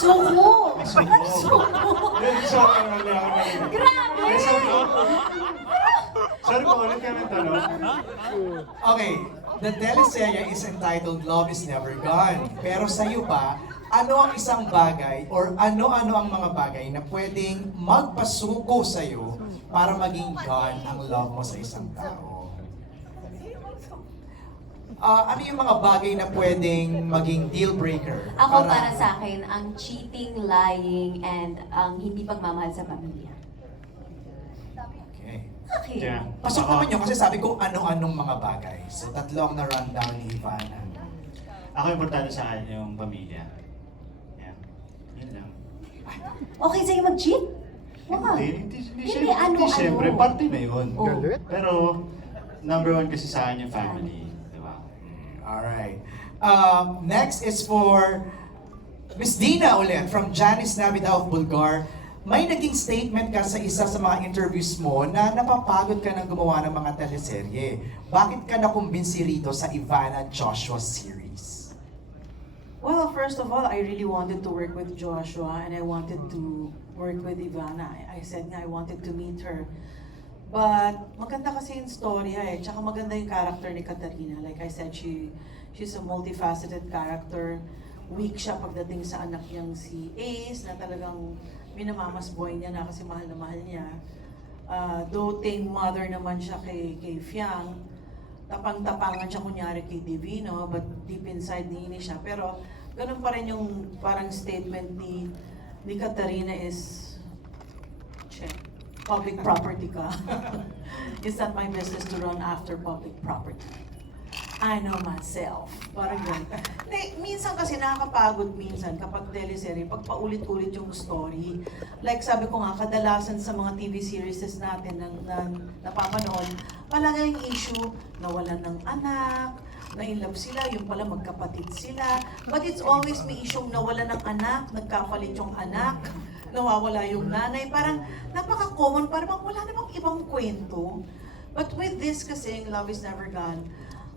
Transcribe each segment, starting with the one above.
Suko! Suko. Suko! Sorry, mali ako na yun. Grabe! Sorry po, ulit ka ng tanong. Okay, the teleserye is entitled Love is Never Gone. Pero sa iyo ba, ano ang isang bagay or ano-ano ang mga bagay na pwedeng magpasuko sa iyo para maging gone ang love mo sa isang tao? Ano yung mga bagay na pwedeng maging deal breaker? Ako para sa akin, ang cheating, lying, and ang hindi pagmamahal sa pamilya. Okay. Okay. Yeah. Pasok naman yun kasi sabi ko ano-anong mga bagay. So tatlo ang na-rundown ni Ivana. Ako importante sa akin yung pamilya. Yeah. Yun lang. Okay sa'yo mag-cheat? Wag. Hindi, ano. siyempre, parte na yun. Oh. Pero, number one kasi sa akin yung family. Diba? Alright. Next is for Miss Dina ulit from Janice Navida of Bulgar. May naging statement ka sa isa sa mga interviews mo na napapagod ka ng gumawa ng mga teleserye. Bakit ka nakumbinsi rito sa Ivana Joshua series? Well, first of all, I really wanted to work with Joshua and I wanted to work with Ivana. I said nga I wanted to meet her. But maganda kasi yung storya eh. Tsaka maganda yung character ni Katarina. Like I said, she's a multifaceted character. Weak siya pagdating sa anak niyang si Ace na talagang minamamasboy niya na kasi mahal na mahal niya. Doting mother naman siya kay Fiang. Tapang-tapangan siya kunyari kay Divino, but deep inside niini siya. Pero ganun pa rin yung parang statement ni Katarina is, check, public property ka. It's not my business to run after public property. I know myself. Parang yun. Minsan kasi nakakapagod minsan kapag teleserye, pag paulit-ulit yung story. Like sabi ko nga, kadalasan sa mga TV series natin na napapanood, palagay yung issue, nawalan ng anak, na-inlove sila, yung pala magkapatid sila. But it's always may issue nawalan ng anak, nagkapalit yung anak, nawawala yung nanay. Parang napaka-common, parang wala namang ibang kwento. But with this kasi, Love is Never Gone,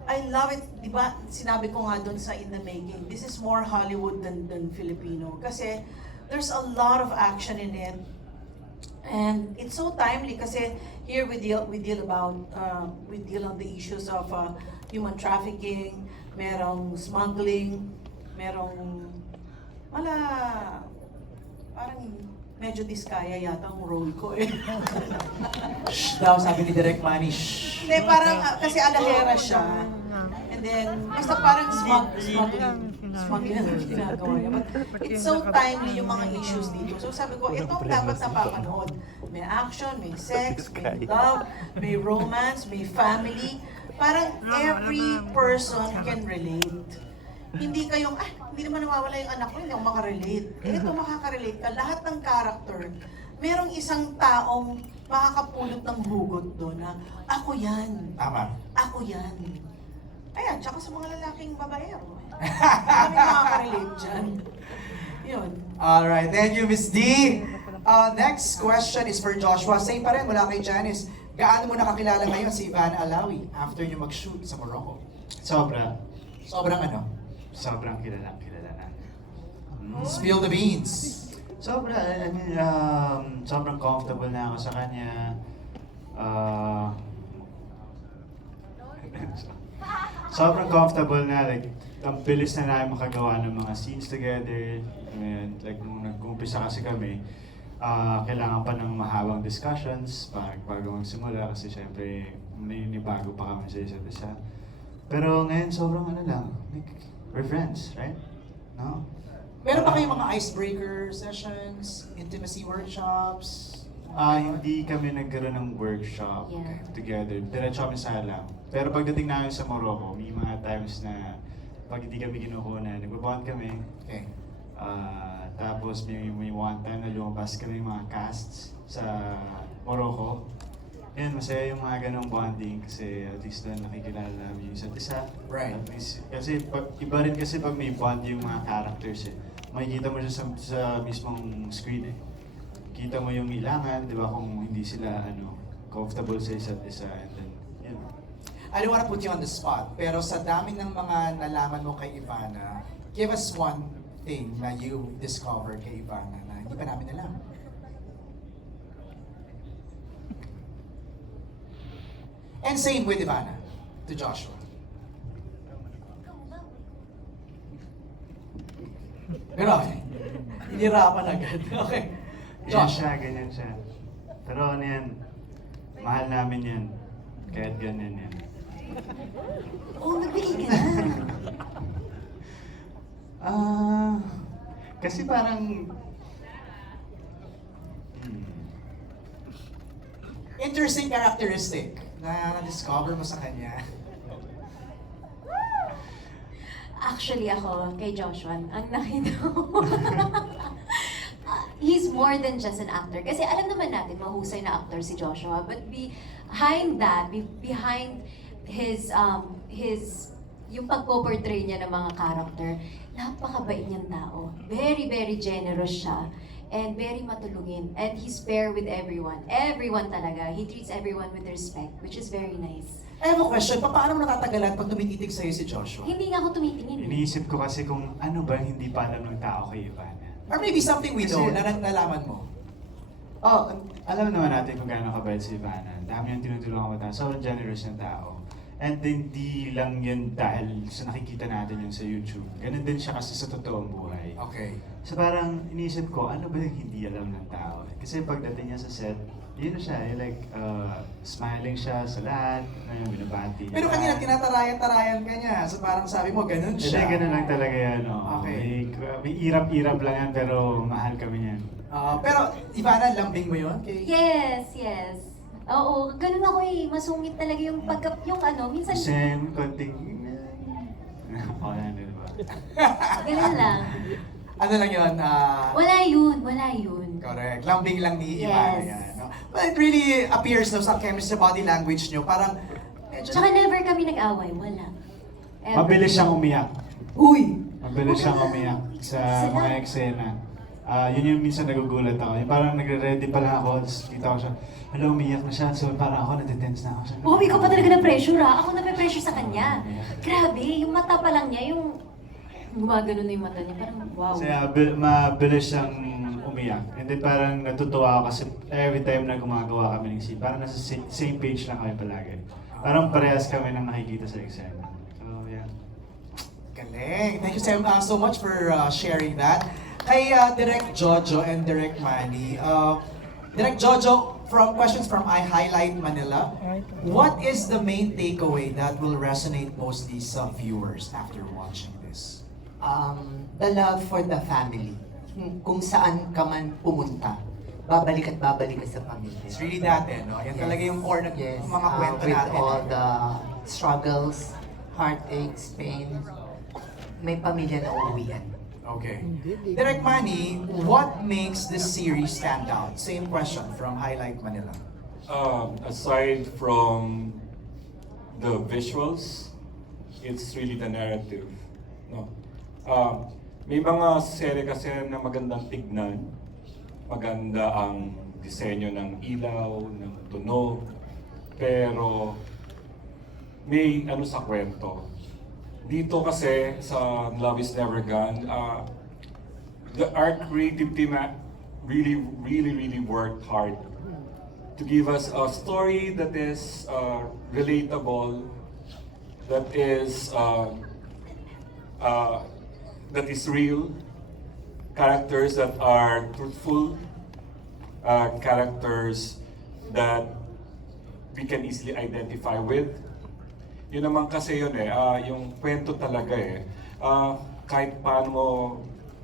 I love it, di ba, sinabi ko nga doon sa In the Making, this is more Hollywood than Filipino. Kasi there's a lot of action in it. And it's so timely kasi here we deal on the issues of human trafficking, merong smuggling, merong parang medyo diskaya yata ang role ko eh. Shh daw, sabi ni Direk Manny, shh. Hindi, parang kasi alahera siya. And then, basta parang smuggling ang ginagawa niya. But it's so timely yung mga issues dito. So sabi ko, ito ang dapat napapanood. May action, may sex, may love, may romance, may family. Parang every person can relate. Hindi kayong, hindi naman nawawala yung anak ko, hindi ako makarelate. Ito makakarelate ka. Lahat ng character, merong isang taong makakapulot ng hugot doon na, ako yan. Tama. Ako yan. Ayan, tsaka sa mga lalaking babaero. Kami makaka-relate dyan. Yun. Alright, thank you, Miss D. Next question is for Joshua. Same pa rin, mula kay Janice. Gaano mo nakakilala ngayon si Ivana Alawi after niyo mag-shoot sa Morocco? Sobra. Sobrang ano? Sobrang kilala na. Spill the beans. Sobra, I mean, sobrang comfortable na ako sa kanya. Sobrang comfortable na, like, ang bilis na namin makagawa ng mga scenes together. And, like, nung nag-umpisa kasi kami, kailangan pa ng mahabang discussions bago magsimula kasi syempre, bago pa kami sa isa't isa. Pero ngayon, sobrang ano lang, like, we're friends, right? No? Meron ba kayong mga icebreaker sessions, intimacy workshops? Hindi kami nagkaroon ng workshop together. Diretso kami sa alam. Pero pagdating namin sa Morocco, may mga times na pag hindi kami kinukunan, nagbabond kami. Okay. Tapos may one time na lumabas kami mga casts sa Morocco. Yan, masaya yung mga ganong bonding kasi at least doon nakikilala namin yung isa't isa. Right. At least, kasi iba rin kasi pag may bond yung mga characters eh. Makikita mo siya sa mismong screen eh. Kita mo yung ilangan, di ba, kung hindi sila comfortable sa isa't isa. And then, yun. I don't wanna put you on the spot, pero sa dami ng mga nalaman mo kay Ivana, give us one thing na you discovered kay Ivana na hindi pa namin alam? And same with Ivana to Joshua. Grabe. Hinirapan agad. Okay. Ganyan Josh. siya, ganyan siya. Pero ano yan, mahal namin yan. Kahit ganyan yan. Oh, nagbigay ka na. Kasi parang... Interesting characteristic na na-discover mo sa kanya. Actually ako, kay Joshua, ang nakita ko. He's more than just an actor. Kasi alam naman natin, mahusay na actor si Joshua. But behind that, behind his, yung pagpo-portray niya ng mga character, napakabait niyang tao. Very, very generous siya. And very matulungin. And he's fair with everyone. Everyone talaga. He treats everyone with respect, which is very nice. I have a question, paano mo natatagalan pag tumititig sa'yo si Joshua? Hindi nga ako tumitingin. Iniisip ko kasi kung ano ba hindi pa alam ng tao kay Ivana. Or maybe something we know Kasi- na nalaman mo? Oh, alam naman natin kung gaano kabait si Ivana. Ang dami niyang tinutulungan ko tao. Sobrang generous ng tao. And hindi lang yun dahil sa nakikita natin yun sa YouTube. Ganun din siya kasi sa totoong buhay. Okay. So parang iniisip ko, ano ba yung hindi alam ng tao? Kasi pagdating niya sa set, yun na siya, like, smiling siya sa lahat, binabati niya. Pero kanina tinatarayan-tarayan ka niya. So parang sabi mo, ganun Hindi, siya. ganun lang talaga yan. Oh. Okay. May irap-irap lang yan, pero mahal kami niyan. Pero Ivana, lambing mo yun? Kay... Yes, yes. Oo, ganun ako eh. Masungit talaga yung yung ano, minsan Sen, konting... Oh, yan, di ba? ganun lang. Ano lang yun? Wala yun, wala yun. Correct. Lambing lang ni Ivana Yes. yan. No? But it really appears no, sa chemistry body language nyo, parang medyo... Tsaka never kami nag-away, wala. Ever. Mabilis siyang umiyak. Uy! Mabilis siyang umiyak sa mga eksena. Yun yung minsan nagugulat ako. Yung parang nagre-ready pa lang ako, tapos kita ko siya, hala, umiyak na siya. So parang ako, natitense na ako. Sabi ko, Oh, ikaw pa talaga na-pressure ah. Ako na-pressure sa kanya. Grabe, yung mata pa lang niya, yung gumagano na yung mata niya. Parang wow. Kasi mabilis siyang umiyak. And then parang natutuwa ako kasi every time na gumagawa kami ng scene, parang nasa same page lang kami palagi. Parang parehas kami nang nakikita sa eksena. So, yeah. Galing. Thank you so much for sharing that. Kay Direk Jojo and Direk Manny, Direk Jojo, from questions from I Highlight Manila, what is the main takeaway that will resonate mostly sa viewers after watching this? The love for the family. Kung saan ka man pumunta, babalik at babalik ka sa pamilya. It's really that, eh, no? Yan talaga yung core ng Yes, mga kwento with natin. all the struggles, heartaches, pain, may pamilya na uuwian. Okay. Direk Manny, what makes this series stand out? Same question from Highlight Manila. Aside from the visuals, it's really the narrative. No? May mga serye kasi na magandang tignan, maganda ang disenyo ng ilaw, ng tunog, pero may ano sa kwento. Dito kasi sa Love is Never Gone, the art creative team really worked hard to give us a story that is relatable, that is real, characters that are truthful, characters that we can easily identify with. Yun naman kasi yun eh, yung kwento talaga eh. Kahit paano mo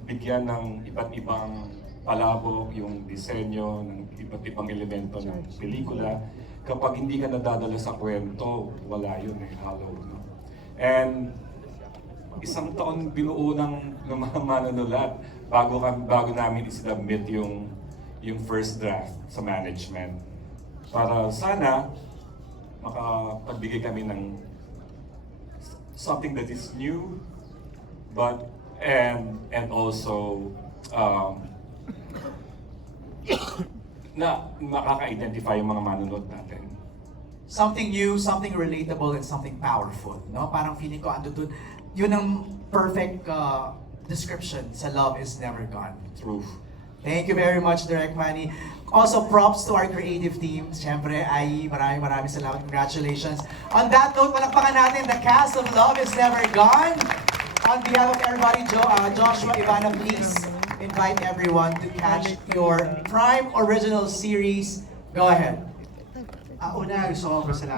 bigyan ng iba't ibang palabok, yung disenyo, ng iba't ibang elemento ng pelikula, kapag hindi ka nadadala sa kwento, wala yun eh, hollow. No? And isang taon binuo ng mga manunulat bago namin isinubmit yung first draft sa management. Para sana makapagbigay kami ng something that is new, but and also na makaka-identify yung mga manunod natin. Something new, something relatable, and something powerful. No? Parang feeling ko ando dun, yun ang perfect description sa Love is Never Gone. True. Thank you very much, Direk Manny. Also, props to our creative team. Siyempre, ay maraming salamat. Congratulations. On that note, palakpakan natin the cast of Love is Never Gone. On behalf of everybody, Joshua, Ivana, please invite everyone to catch your Prime Original Series. Go ahead. Una, gusto ko pasalamat